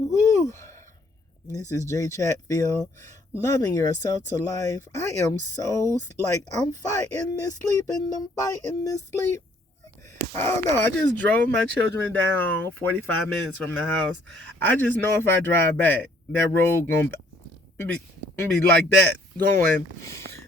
Woo! This is J Chatfield, loving yourself to life. I am so I'm fighting this sleep and I'm fighting this sleep. I don't know. I just drove my children down 45 minutes from the house. I just know if I drive back, that road gonna be like that going.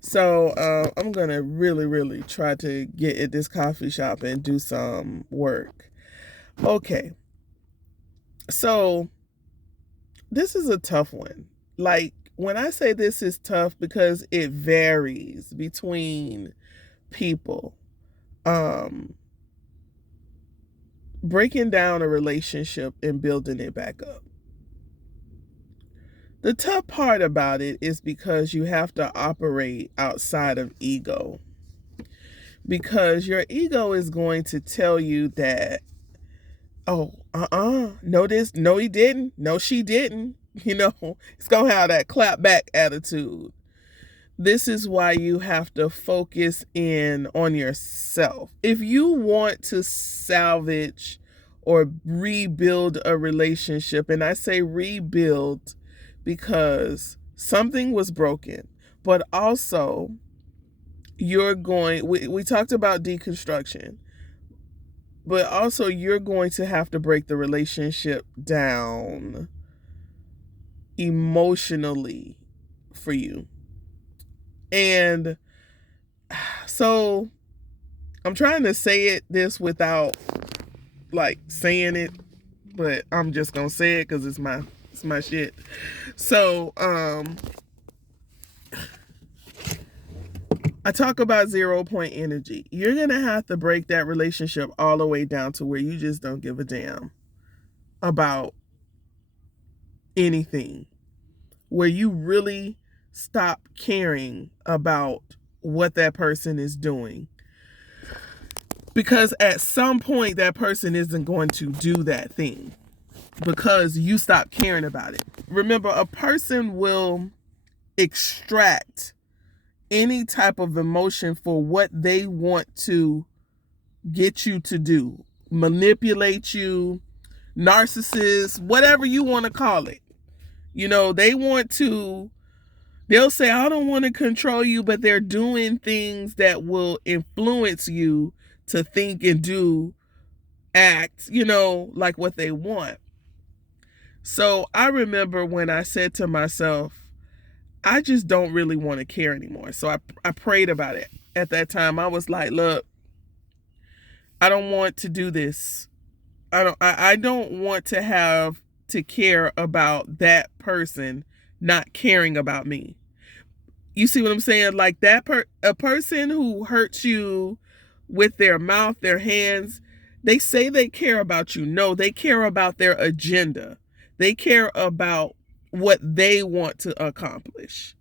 So I'm gonna really try to get at this coffee shop and do some work. Okay, so this is a tough one. Like, when I say this is tough, because it varies between people. Breaking down a relationship and building it back up. The tough part about it is because you have to operate outside of ego. Because your ego is going to tell you that, oh, no this, no he didn't, no she didn't. It's going to have that clap back attitude. This is why you have to focus in on yourself. If you want to salvage or rebuild a relationship, and I say rebuild because something was broken, but also we talked about deconstruction, but also you're going to have to break the relationship down emotionally for you. And so I'm trying to say this without saying it, but I'm just gonna say it because it's my shit. So I talk about 0 point energy. You're gonna have to break that relationship all the way down to where you just don't give a damn about anything, where you really stop caring about what that person is doing, because at some point that person isn't going to do that thing because you stop caring about it. Remember, a person will extract any type of emotion for what they want to get you to do, manipulate you, narcissist, whatever you want to call it. They'll say, I don't want to control you, but they're doing things that will influence you to think and do, act, like what they want. So I remember when I said to myself, I just don't really want to care anymore. So I prayed about it. At that time, I was like, look, I don't want to do this. I don't want to have to care about that person not caring about me. You see what I'm saying? Like a person who hurts you with their mouth, their hands, they say they care about you. No, they care about their agenda. They care about what they want to accomplish,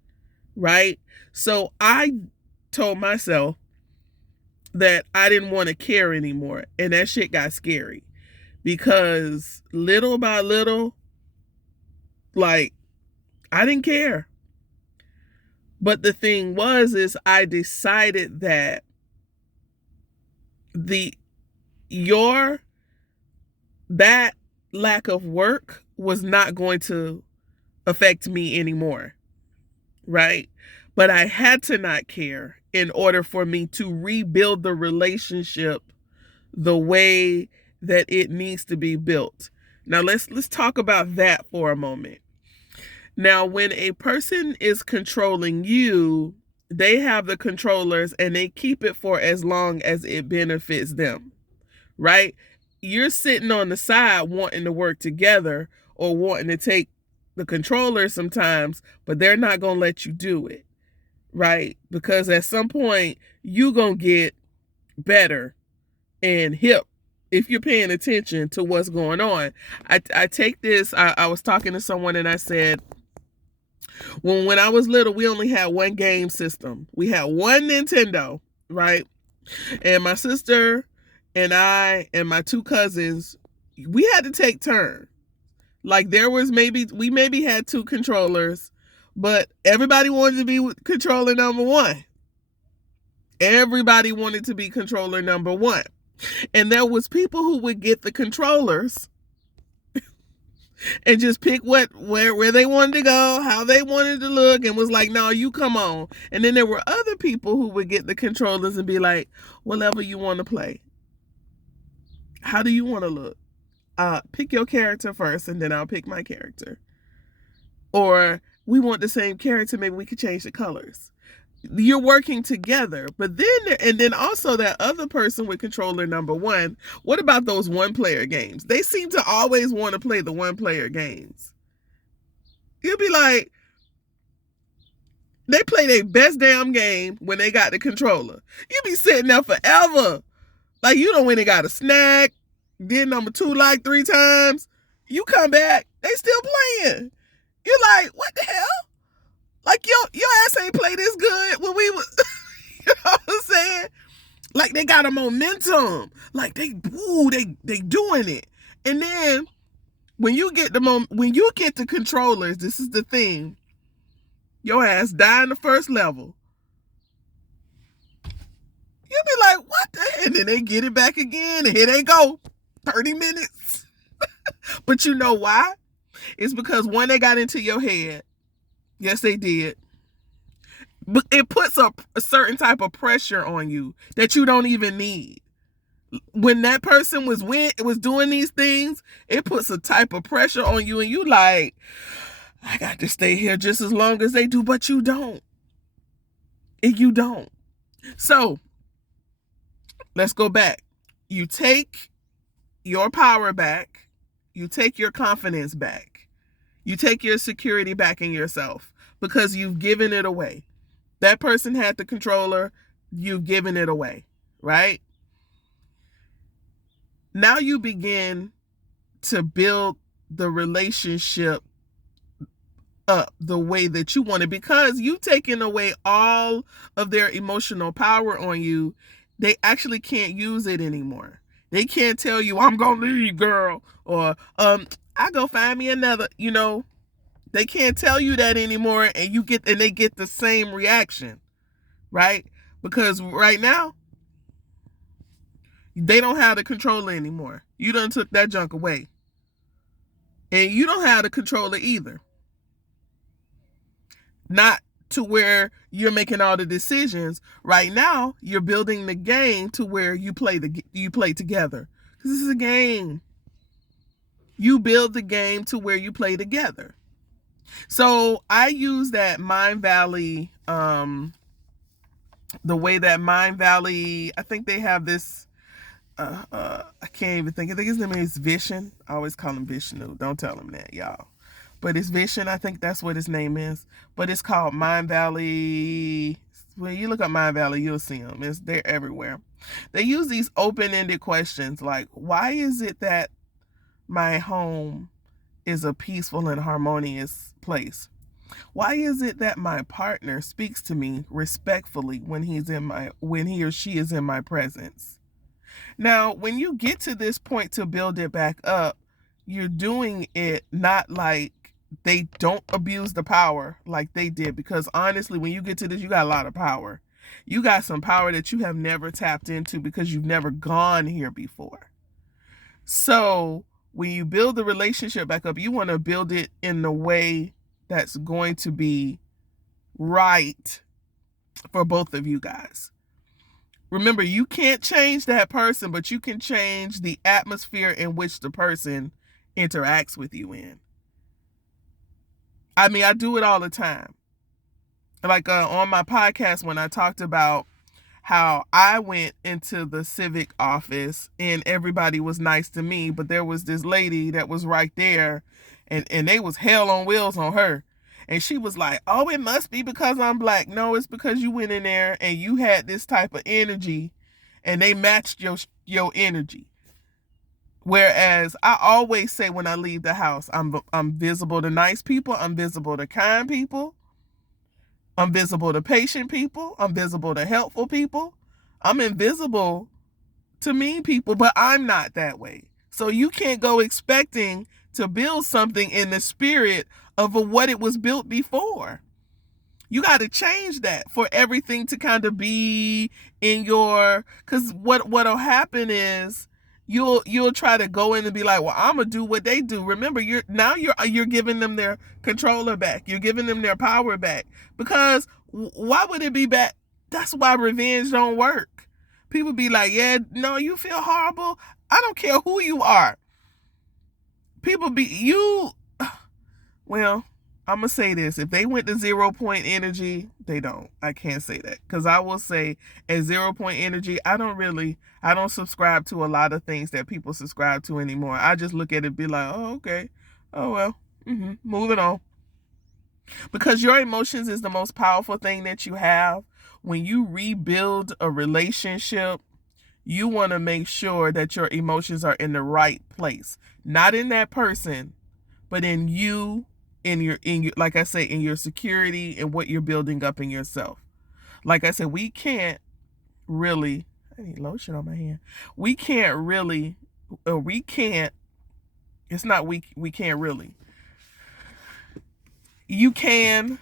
right? So I told myself that I didn't want to care anymore, and that shit got scary because little by little, I didn't care. But the thing is I decided that that lack of work was not going to affect me anymore, right? But I had to not care in order for me to rebuild the relationship the way that it needs to be built. Now let's talk about that for a moment. Now, when a person is controlling you, they have the controllers and they keep it for as long as it benefits them, right? You're sitting on the side wanting to work together or wanting to take the controller sometimes, but they're not going to let you do it, right? Because at some point, you're going to get better and hip if you're paying attention to what's going on. I take this, I was talking to someone and I said, when I was little, we only had one game system. We had one Nintendo, right? And my sister and I and my two cousins, we had to take turns. We maybe had two controllers, but everybody wanted to be controller number one. Everybody wanted to be controller number one. And there was people who would get the controllers and just pick where they wanted to go, how they wanted to look, and was like, no, you come on. And then there were other people who would get the controllers and be like, whatever you want to play. How do you want to look? Pick your character first, and then I'll pick my character. Or we want the same character, maybe we could change the colors. You're working together. But then also that other person with controller number one, what about those one-player games? They seem to always want to play the one-player games. You'll be like, they play their best damn game when they got the controller. You be sitting there forever. Like, you don't win and got a snack, did number two like 3 times. You come back, they still playing. You're like, what the hell? Like, your ass ain't play this good when we was, you know what I'm saying? Like, they got a momentum. Like, they doing it. And then when you get the controllers, this is the thing. Your ass die in the first level. You'll be like, what the hell? And then they get it back again, and here they go. 30 minutes. But you know why? It's because when they got into your head, yes, they did. But it puts a certain type of pressure on you that you don't even need. When that person was doing these things, it puts a type of pressure on you, and you like, I got to stay here just as long as they do, but you don't. You don't. So, let's go back. You take your power back. You take your confidence back. You take your security back in yourself because you've given it away. That person had the controller. You've given it away, right? Now you begin to build the relationship up the way that you want it, because you've taken away all of their emotional power on you. They actually can't use it anymore. They can't tell you, I'm gonna leave, girl, or I go find me another. They can't tell you that anymore, and they get the same reaction, right? Because right now they don't have the controller anymore. You done took that junk away, and you don't have the controller either. Not to where you're making all the decisions. Right now, you're building the game to where you play together. Because this is a game. You build the game to where you play together. So I use that Mind Valley, the way that Mind Valley, I think they have this, I can't even think. I think his name is Vishen. I always call him Vishnu. Don't tell him that, y'all. But it's Vishen. I think that's what his name is. But it's called Mind Valley. When you look up Mind Valley, you'll see them. They're everywhere. They use these open-ended questions like, why is it that my home is a peaceful and harmonious place? Why is it that my partner speaks to me respectfully when he or she is in my presence? Now, when you get to this point to build it back up, you're doing it not like they don't abuse the power like they did, because honestly, when you get to this, you got a lot of power. You got some power that you have never tapped into because you've never gone here before. So when you build the relationship back up, you want to build it in the way that's going to be right for both of you guys. Remember, you can't change that person, but you can change the atmosphere in which the person interacts with you in. I mean, I do it all the time. Like on my podcast, when I talked about how I went into the civic office and everybody was nice to me, but there was this lady that was right there, and they was hell on wheels on her. And she was like, oh, it must be because I'm black. No, it's because you went in there and you had this type of energy and they matched your energy. Whereas I always say when I leave the house, I'm visible to nice people. I'm visible to kind people. I'm visible to patient people. I'm visible to helpful people. I'm invisible to mean people, but I'm not that way. So you can't go expecting to build something in the spirit of what it was built before. You got to change that for everything to kind of be in your, because what'll happen is you'll try to go in and be like, well, I'm gonna do what they do. Remember, you're giving them their controller back. You're giving them their power back. Because why would it be back? That's why revenge don't work. People be like, yeah, no, you feel horrible. I don't care who you are. People be you. Well, I'm gonna say this: if they went to 0 point energy, they don't. I can't say that, because I will say at 0 point energy, I don't subscribe to a lot of things that people subscribe to anymore. I just look at it and be like, oh, okay, oh well, moving on. Because your emotions is the most powerful thing that you have. When you rebuild a relationship, you want to make sure that your emotions are in the right place, not in that person, but in you, in your like I say, in your security and what you're building up in yourself. Like I said, we can't really, I need lotion on my hand. We can't really, we can't, it's not we can't really. You can,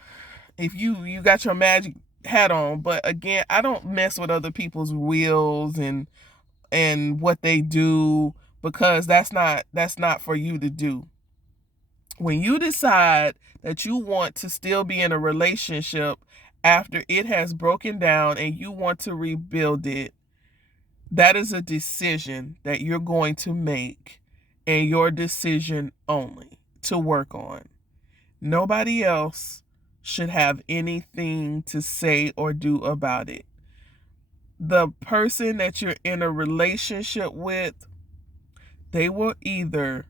if you got your magic hat on, but again, I don't mess with other people's wills and what they do, because that's not for you to do. When you decide that you want to still be in a relationship after it has broken down and you want to rebuild it, that is a decision that you're going to make, and your decision only to work on. Nobody else should have anything to say or do about it. The person that you're in a relationship with, they will either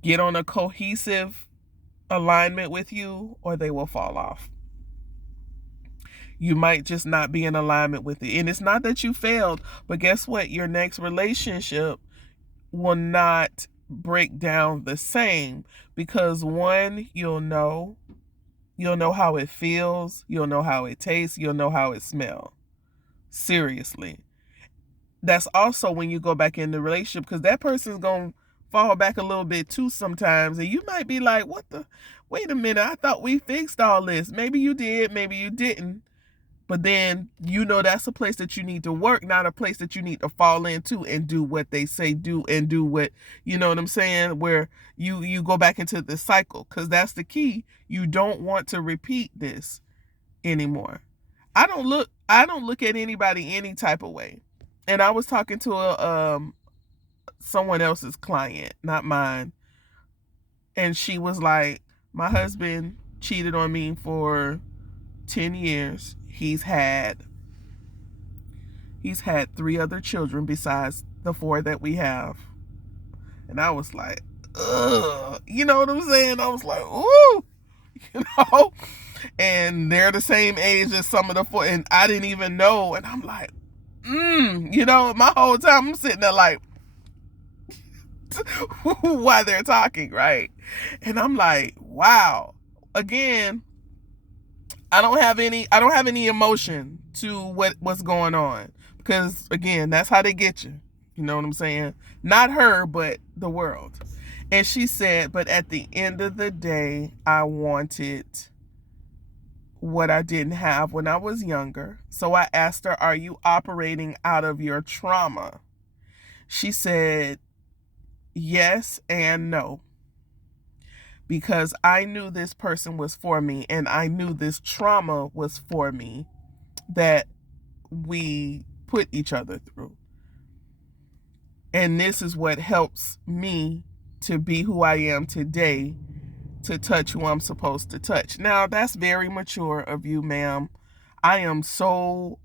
get on a cohesive alignment with you, or they will fall off. You might just not be in alignment with it. And it's not that you failed, but guess what? Your next relationship will not break down the same, because one, you'll know how it feels, you'll know how it tastes, you'll know how it smells. Seriously. That's also when you go back in the relationship, because that person's going to fall back a little bit too sometimes, and you might be like, wait a minute, I thought we fixed all this. Maybe you did, maybe you didn't. But then, that's a place that you need to work, not a place that you need to fall into and do what they say do, and do what, you know what I'm saying, where you go back into the cycle, because that's the key. You don't want to repeat this anymore. I don't look at anybody any type of way. And I was talking to someone else's client, not mine, and she was like, my husband cheated on me for 10 years. He's had 3 other children besides the 4 that we have. And I was like, ugh, you know what I'm saying? I was like, ooh, and they're the same age as some of the 4, and I didn't even know. And I'm like, my whole time I'm sitting there like, while they're talking, right? And I'm like, wow. Again, I don't have any emotion to what's going on, because again, that's how they get you. You know what I'm saying? Not her, but the world. And she said, but at the end of the day, I wanted what I didn't have when I was younger. So I asked her, are you operating out of your trauma? She said, yes and no. Because I knew this person was for me, and I knew this trauma was for me that we put each other through. And this is what helps me to be who I am today, to touch who I'm supposed to touch. Now, that's very mature of you, ma'am. I am so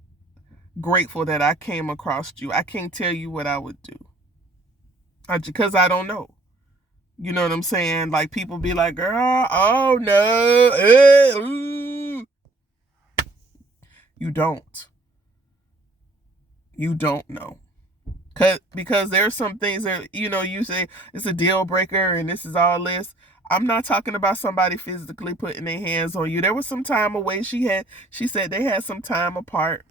grateful that I came across you. I can't tell you what I would do, because I don't know. You know what I'm saying? Like, people be like, girl, oh no. Ooh. You don't. You don't know. Because there's some things that, you say it's a deal breaker and this is all this. I'm not talking about somebody physically putting their hands on you. There was some time away. She said they had some time apart.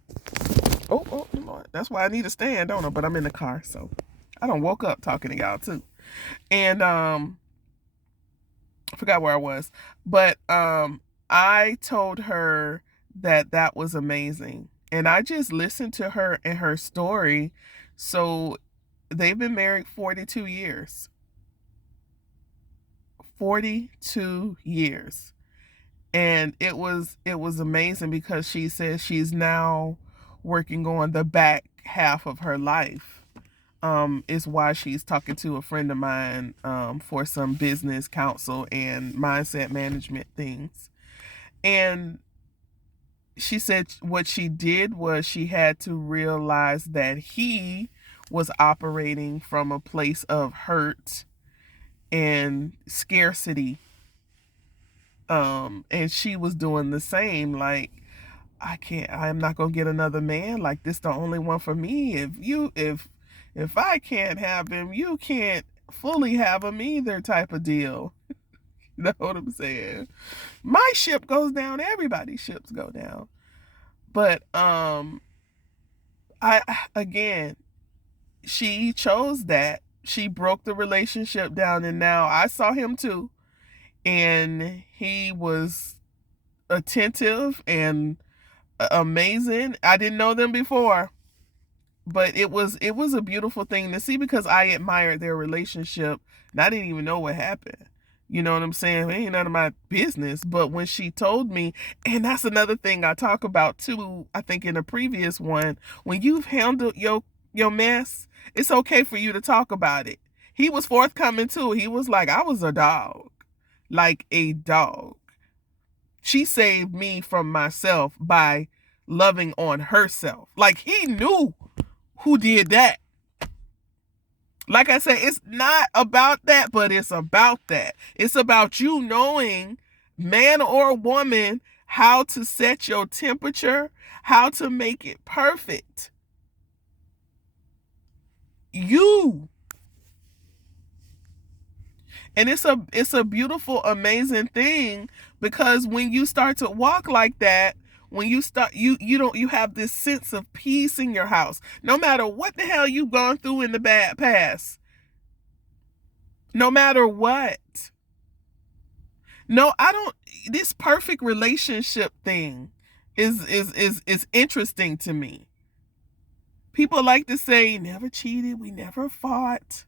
Oh, Lord. That's why I need to stand, don't I? But I'm in the car, so I done woke up talking to y'all too. And I forgot where I was, but I told her that was amazing, and I just listened to her and her story. So they've been married 42 years. 42 years. And it was amazing because she says she's now working on the back half of her life. Is why she's talking to a friend of mine for some business counsel and mindset management things. And she said what she did was she had to realize that he was operating from a place of hurt and scarcity. And she was doing the same, like, I'm not gonna get another man, like this the only one for me. If I can't have him, you can't fully have him either, type of deal. You know what I'm saying? My ship goes down, everybody's ships go down. But I again, she chose that. She broke the relationship down, and now I saw him too. And he was attentive and amazing. I didn't know them before, but it was a beautiful thing to see because I admired their relationship and I didn't even know what happened. You know what I'm saying? It ain't none of my business. But when she told me, and that's another thing I talk about too, I think in a previous one, when you've handled your mess, it's okay for you to talk about it. He was forthcoming too. He was like, I was a dog. Like a dog. She saved me from myself by loving on herself. Like he knew who did that. Like I said, it's not about that, but it's about that. It's about you knowing, man or woman, how to set your temperature, how to make it perfect. You. And it's a beautiful, amazing thing because when you start to walk like that, when you start you have this sense of peace in your house. No matter what the hell you've gone through in the bad past. No matter what. No, I don't this perfect relationship thing is interesting to me. People like to say never cheated, we never fought.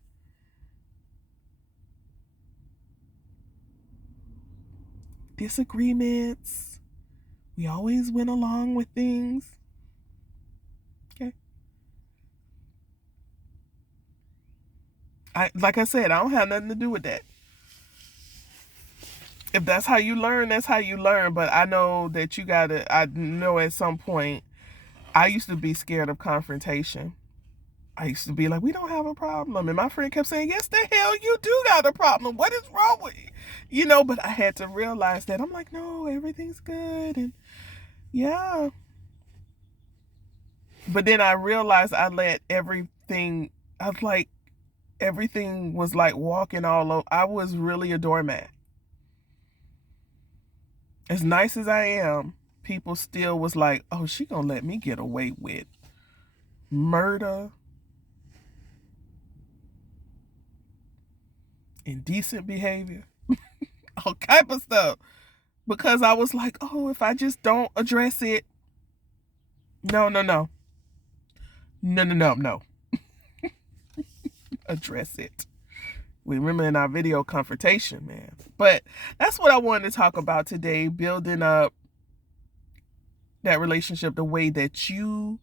Disagreements. We always went along with things. Okay. Like I said, I don't have nothing to do with that. If that's how you learn, that's how you learn. But I know that I know at some point, I used to be scared of confrontation. I used to be like, we don't have a problem. And my friend kept saying, yes, the hell you do got a problem. What is wrong with you? You know, but I had to realize that. I'm like, no, everything's good. And yeah. But then I realized I let everything was like walking all over. I was really a doormat. As nice as I am, people still was like, oh, she gonna let me get away with murder, indecent behavior, all type of stuff. Because I was like, oh, if I just don't address it, no. Address it. We remember in our video confrontation, man. But that's what I wanted to talk about today, building up that relationship the way that you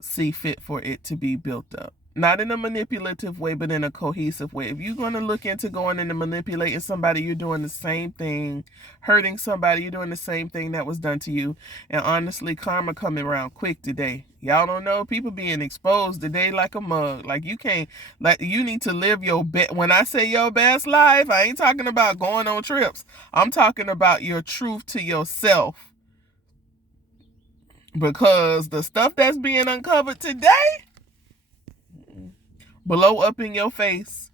see fit for it to be built up. Not in a manipulative way, but in a cohesive way. If you're going to look into going into manipulating somebody, you're doing the same thing. Hurting somebody, you're doing the same thing that was done to you. And honestly, karma coming around quick today. Y'all don't know, people being exposed today like a mug. Like you can't, like you need to live your best. When I say your best life, I ain't talking about going on trips. I'm talking about your truth to yourself. Because the stuff that's being uncovered today, blow up in your face.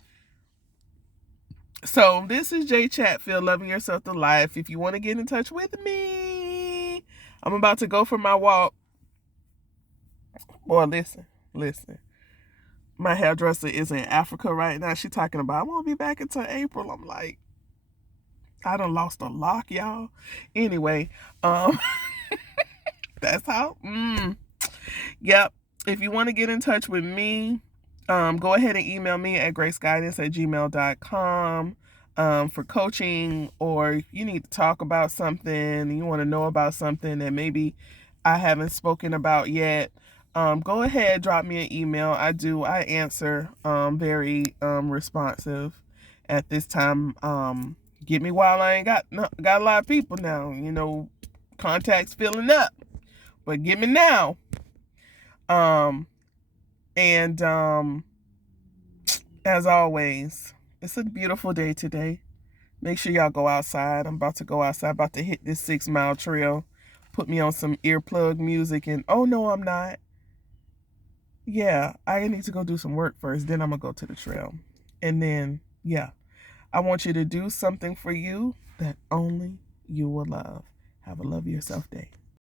So this is Jay Chatfield, Loving Yourself to Life. If you want to get in touch with me, I'm about to go for my walk. Boy, listen. My hairdresser is in Africa right now. She's talking about, I won't be back until April. I'm like, I done lost a lock, y'all. Anyway, that's how. Yep. If you want to get in touch with me, Go ahead and email me at graceguidance@gmail.com for coaching, or if you need to talk about something, you want to know about something that maybe I haven't spoken about yet. Go ahead, drop me an email. I answer very responsive at this time. Get me while I ain't got a lot of people now. Contacts filling up, but get me now. And as always, it's a beautiful day today. Make sure y'all go outside. I'm about to go outside, about to hit this 6-mile trail. Put me on some earplug music, and oh no, I'm not. Yeah, I need to go do some work first. Then I'm going to go to the trail. And then, yeah, I want you to do something for you that only you will love. Have a love yourself day.